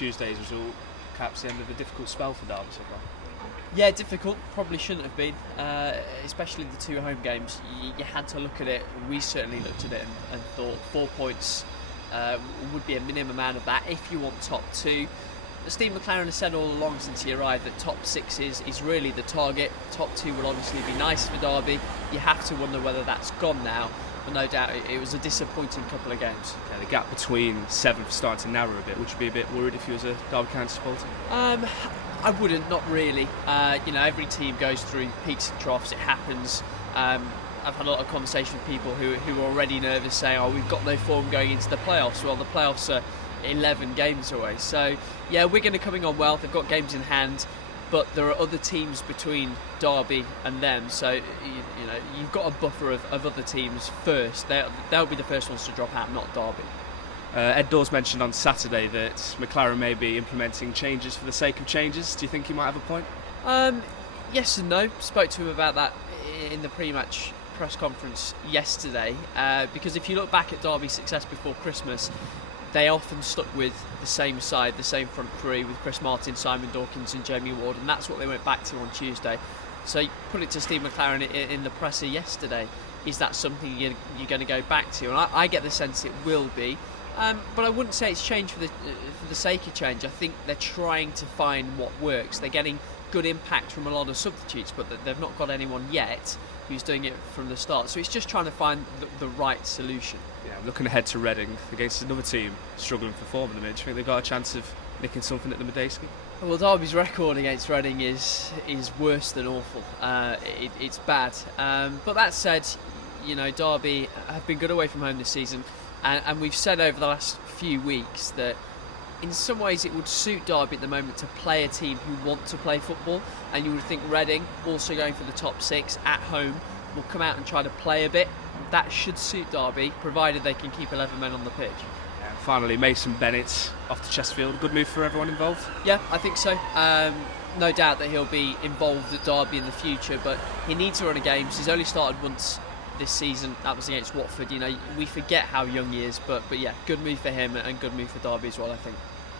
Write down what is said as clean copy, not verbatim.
Tuesday's result caps the end of a difficult spell for Derby so far. Yeah, difficult. Probably shouldn't have been, especially the two home games. You had to look at it. We certainly looked at it and thought 4 points would be a minimum out of that if you want top two. Steve McLaren has said all along since he arrived that top six is really the target. Top two will obviously be nice for Derby. You have to wonder whether that's gone now. But no doubt it was a disappointing couple of games. Yeah, the gap between seventh starting to narrow a bit. Would you be a bit worried if you was a Derby County supporter? I wouldn't, not really. Every team goes through peaks and troughs. It happens. I've had a lot of conversation with people who are already nervous, saying, "Oh, we've got no form going into the playoffs." Well, the playoffs are 11 games away. So, yeah, Wigan are coming on well. They've got games in hand, but there are other teams between Derby and them. So, you've got a buffer of other teams first. They'll be the first ones to drop out, not Derby. Ed Dawes mentioned on Saturday that McLaren may be implementing changes for the sake of changes. Do you think he might have a point? Yes and no. Spoke to him about that in the pre-match press conference yesterday. Because if you look back at Derby's success before Christmas, they often stuck with the same side, the same front three with Chris Martin, Simon Dawkins and Jamie Ward, and that's what they went back to on Tuesday. So put it to Steve McLaren in the presser yesterday, is that something you're going to go back to? And I get the sense it will be. But I wouldn't say it's changed for the sake of change. I think they're trying to find what works. They're getting good impact from a lot of substitutes, but they've not got anyone yet who's doing it from the start. So it's just trying to find the right solution. Yeah, looking ahead to Reading against another team struggling for form at the minute. Do you think they've got a chance of nicking something at the Medeski? Well, Derby's record against Reading is worse than awful. It's bad. But that said, Derby have been good away from home this season. And we've said over the last few weeks that in some ways it would suit Derby at the moment to play a team who want to play football, and you would think Reading, also going for the top six at home, will come out and try to play a bit. That should suit Derby, provided they can keep 11 men on the pitch. And finally, Mason Bennett off to Chesterfield. Good move for everyone involved? Yeah, I think so. No doubt that he'll be involved at Derby in the future, but he needs to run a games. He's only started once this season. That was against Watford. We forget how young he is, but yeah, good move for him and good move for Derby as well, I think.